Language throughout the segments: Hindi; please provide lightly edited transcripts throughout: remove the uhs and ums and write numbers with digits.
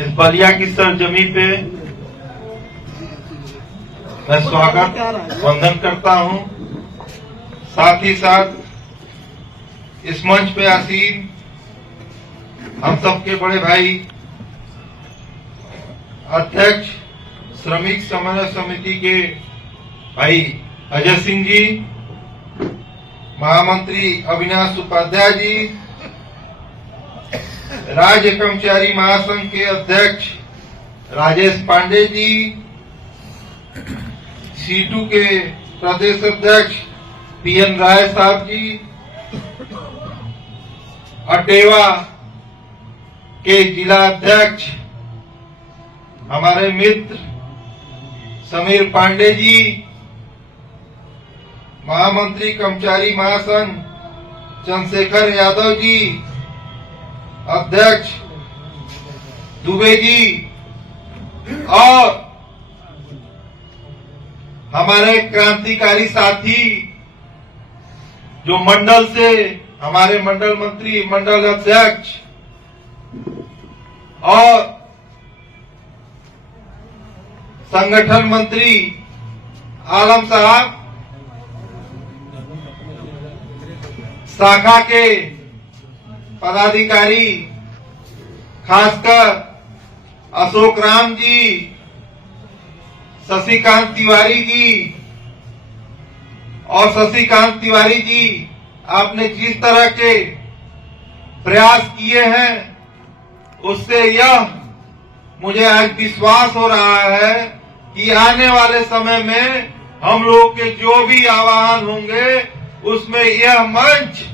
इस बलिया की सरजमी पे मैं स्वागत वंदन करता हूं। साथ ही साथ इस मंच पे आसीन हम सबके बड़े भाई अध्यक्ष श्रमिक समन्वय समिति के भाई अजय सिंह जी, महामंत्री अविनाश उपाध्याय जी, राज्य कर्मचारी महासंघ के अध्यक्ष राजेश पांडे जी, सीटू के प्रदेश अध्यक्ष पीएन राय साहब जी, अटेवा के जिला अध्यक्ष हमारे मित्र समीर पांडे जी, महामंत्री कर्मचारी महासंघ चंद्रशेखर यादव जी, अध्यक्ष दुबे जी और हमारे क्रांतिकारी साथी जो मंडल से हमारे मंडल मंत्री, मंडल अध्यक्ष और संगठन मंत्री आलम साहब, शाखा के पदाधिकारी खासकर अशोक राम जी, शशिकांत तिवारी जी और शशिकांत तिवारी जी, आपने जिस तरह के प्रयास किए हैं उससे यह मुझे आज विश्वास हो रहा है कि आने वाले समय में हम लोग के जो भी आह्वान होंगे उसमें यह मंच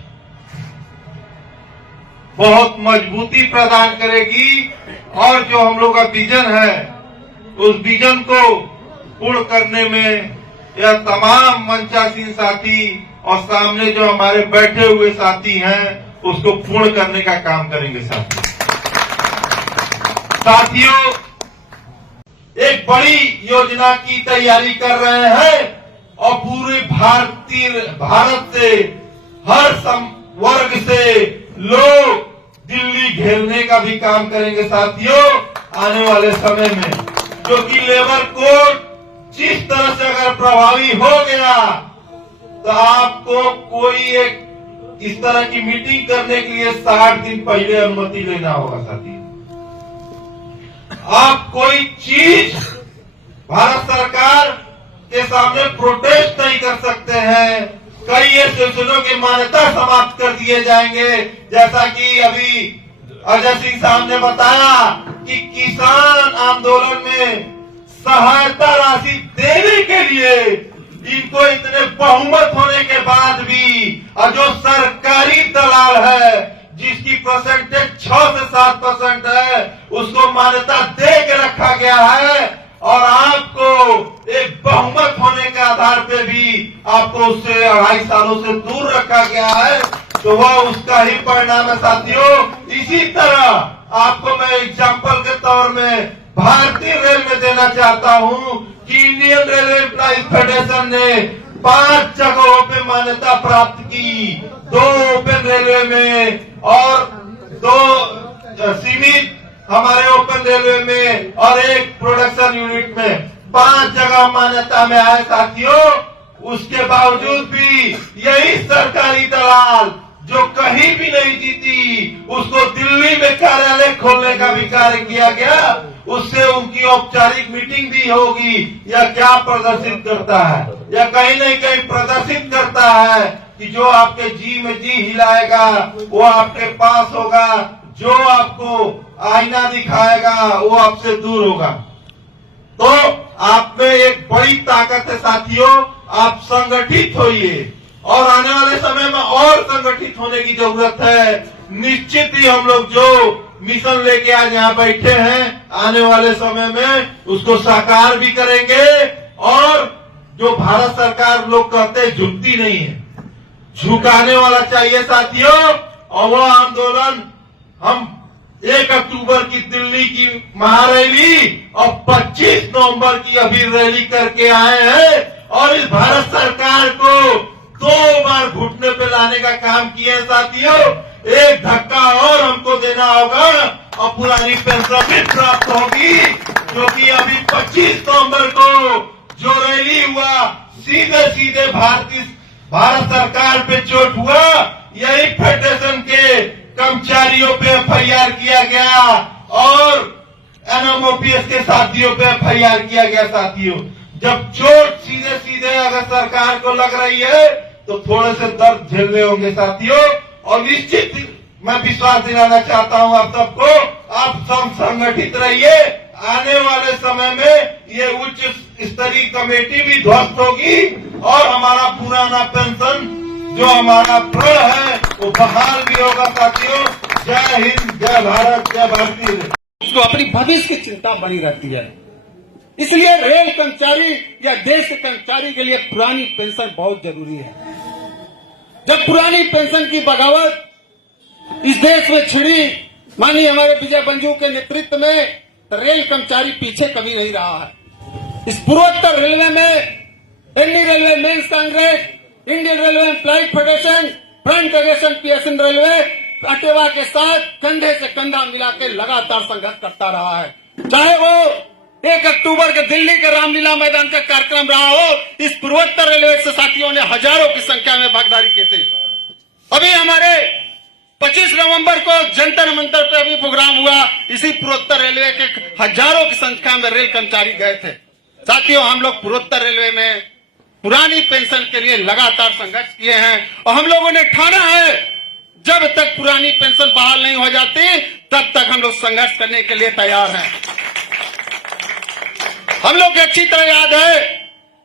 बहुत मजबूती प्रदान करेगी और जो हम लोग का विजन है उस विजन को पूर्ण करने में यह तमाम मंचासीन साथी और सामने जो हमारे बैठे हुए साथी हैं उसको पूर्ण करने का काम करेंगे। साथियों, एक बड़ी योजना की तैयारी कर रहे हैं और पूरे भारत से हर वर्ग से लोग दिल्ली घेरने का भी काम करेंगे साथियों आने वाले समय में, क्योंकि लेबर कोड जिस तरह से अगर प्रभावी हो गया तो आपको कोई एक इस तरह की मीटिंग करने के लिए 60 दिन पहले अनुमति लेना होगा साथियों। आप कोई चीज भारत सरकार के सामने प्रोटेस्ट नहीं कर सकते हैं। कई एसोसिएशनों की मान्यता समाप्त कर दिए जाएंगे, जैसा कि अभी अजय सिंह साहब ने बताया कि किसान आंदोलन में सहायता राशि देने के लिए इनको इतने बहुमत होने के बाद भी और जो सरकारी दलाल है जिसकी परसेंटेज 6 से 7% है उसको मान्यता दे के रखा गया है और आपको एक बहुमत होने के आधार पे भी आपको उससे 2.5 सालों से दूर रखा गया है, तो वह उसका ही परिणाम है साथियों। इसी तरह आपको मैं एग्जाम्पल के तौर में भारतीय रेल में देना चाहता हूं कि इंडियन रेलवे एम्प्लॉइज फेडरेशन ने 5 जगहों पे मान्यता प्राप्त की, 2 ओपन रेलवे में और 2 सीमित हमारे ओपन रेलवे में और 1 प्रोडक्शन यूनिट में 5 जगह मान्यता में आए साथियों। उसके बावजूद भी यही सरकारी दलाल जो कहीं भी नहीं जीती उसको दिल्ली में कार्यालय खोलने का भी कार्य किया गया, उससे उनकी औपचारिक मीटिंग भी होगी। यह क्या प्रदर्शित करता है? यह कहीं नहीं कहीं प्रदर्शित करता है कि जो आपके जी में जी हिलाएगा वो आपके पास होगा, जो आपको आईना दिखाएगा वो आपसे दूर होगा। तो आप में एक बड़ी ताकत है साथियों, आप संगठित होइए और आने वाले समय में और संगठित होने की जरूरत है। निश्चित ही हम लोग जो मिशन लेके आज यहाँ बैठे हैं आने वाले समय में उसको साकार भी करेंगे और जो भारत सरकार लोग कहते हैं झुकती नहीं है, झुकाने वाला चाहिए साथियों। और वो आंदोलन हम 1 अक्टूबर की दिल्ली की महारैली और 25 नवंबर की अभी रैली करके आए हैं और इस भारत सरकार को 2 बार घुटने पे लाने का काम किया साथियों। एक धक्का और हमको देना होगा और पुरानी पेंशन भी प्राप्त होगी, क्योंकि अभी 25 नवंबर को जो रैली हुआ सीधे सीधे भारत सरकार पे चोट हुआ। यही फेडरेशन के कर्मचारियों पे FIR किया गया और NMOPS के साथियों पे FIR किया गया। साथियों, जब चोट सीधे सीधे अगर सरकार को लग रही है तो थोड़े से दर्द झेलने होंगे साथियों। और निश्चित मैं विश्वास दिलाना चाहता हूं आप सबको, आप सब संगठित रहिए। आने वाले समय में ये उच्च स्तरीय कमेटी भी ध्वस्त होगी और हमारा पुराना पेंशन जो हमारा प्रण है वो बहाल भी होगा। साथियों, जय हिंद, जय भारत, जय भारतीय। उसको अपनी भविष्य की चिंता बनी रहती है। इसलिए रेल कर्मचारी या देश के कर्मचारी के लिए पुरानी पेंशन बहुत जरूरी है। जब पुरानी पेंशन की बगावत इस देश में छिड़ी माननीय हमारे विजय बंजू के नेतृत्व में, तो रेल कर्मचारी पीछे कभी नहीं रहा है। इस पूर्वोत्तर रेलवे में Indian railway men's congress, Indian railway employ federation, front aggression PSN railway Atewa के साथ कंधे से कंधा मिला के लगातार संघर्ष करता रहा है। चाहे वो 1 अक्टूबर के दिल्ली के रामलीला मैदान का कार्यक्रम रहा हो, इस पूर्वोत्तर रेलवे से साथियों ने हजारों की संख्या में भागीदारी की थी। अभी हमारे 25 नवंबर को जंतर मंतर पे अभी प्रोग्राम हुआ, इसी पूर्वोत्तर रेलवे के हजारों की संख्या में रेल कर्मचारी गए थे। साथियों, हम लोग पूर्वोत्तर रेलवे में पुरानी पेंशन के लिए लगातार संघर्ष किए हैं और हम लोगों ने ठाना है जब तक पुरानी पेंशन बहाल नहीं हो जाती तब तक हम लोग संघर्ष करने के लिए तैयार हैं। हम लोग अच्छी तरह याद है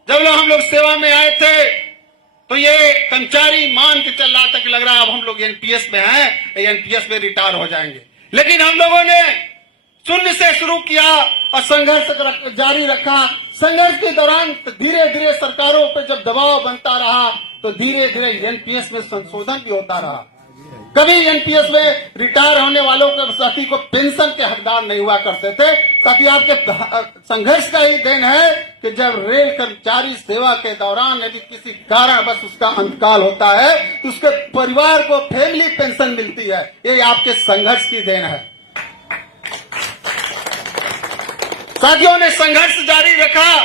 जब हम लोग सेवा में आए थे तो ये कर्मचारी मान के चल रहा था कि लग रहा है अब हम लोग एनपीएस में हैं, एनपीएस में रिटायर हो जाएंगे। लेकिन हम लोगों ने शून्य से शुरू किया और संघर्ष जारी रखा। संघर्ष के दौरान धीरे धीरे सरकारों पर जब दबाव बनता रहा तो धीरे धीरे एनपीएस में संशोधन भी होता रहा। कभी एनपीएस में रिटायर होने वालों के साथी को पेंशन के हकदार नहीं हुआ करते थे। साथी, आपके संघर्ष का ही देन है कि जब रेल कर्मचारी सेवा के दौरान यदि किसी कारण बस उसका अंतकाल होता है तो उसके परिवार को फैमिली पेंशन मिलती है। ये आपके संघर्ष की देन है। साथियों ने संघर्ष जारी रखा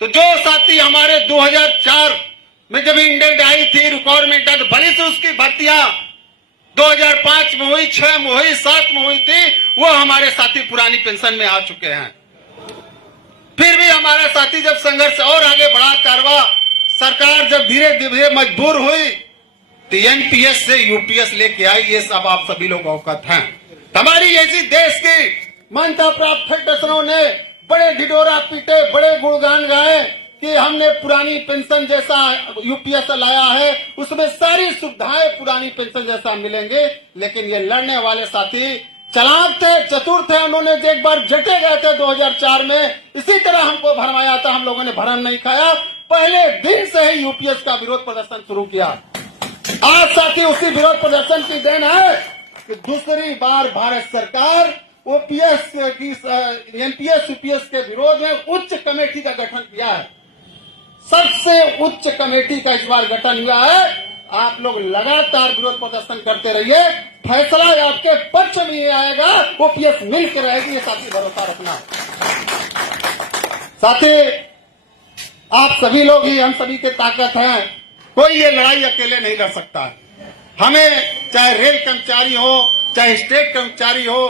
तो जो साथी हमारे 2004 में जब इंडेंट आई थी, रिक्वायरमेंट आई, तो भले से उसकी भर्तियां 2005 में हुई, 6 में हुई, 7 में हुई थी, वो हमारे साथी पुरानी पेंशन में आ चुके हैं। फिर भी हमारा साथी जब संघर्ष और आगे बढ़ा कारवा, सरकार जब धीरे धीरे मजबूर हुई तो एनपीएस से यूपीएस लेके आई। ये सब आप सभी लोग अवगत हैं। हमारी ऐसी देश की मान्यता प्राप्त फेडरेशनों ने बड़े ढिढोरा पीटे, बड़े गुणगान गाए कि हमने पुरानी पेंशन जैसा यूपीएस लाया है, उसमें सारी सुविधाएं पुरानी पेंशन जैसा मिलेंगे। लेकिन ये लड़ने वाले साथी चालाक थे, चतुर थे। उन्होंने एक बार जटे गए थे 2004 में, इसी तरह हमको भरमाया था। हम लोगों ने भरम नहीं खाया, पहले दिन से ही यूपीएस का विरोध प्रदर्शन शुरू किया। आज साथी उसी विरोध प्रदर्शन की देन है कि दूसरी बार भारत सरकार ओपीएस की एनपीएस यूपीएस के विरोध में उच्च कमेटी का गठन किया है। सबसे उच्च कमेटी का इस बार गठन हुआ है। आप लोग लगातार विरोध प्रदर्शन करते रहिए, फैसला आपके पक्ष में ही आएगा, ओपीएस मिल के रहेगी, ये साथी भरोसा रखना। साथी, आप सभी लोग ही हम सभी के ताकत हैं। कोई ये लड़ाई अकेले नहीं लड़ सकता। हमें चाहे रेल कर्मचारी हो, चाहे स्टेट कर्मचारी हो,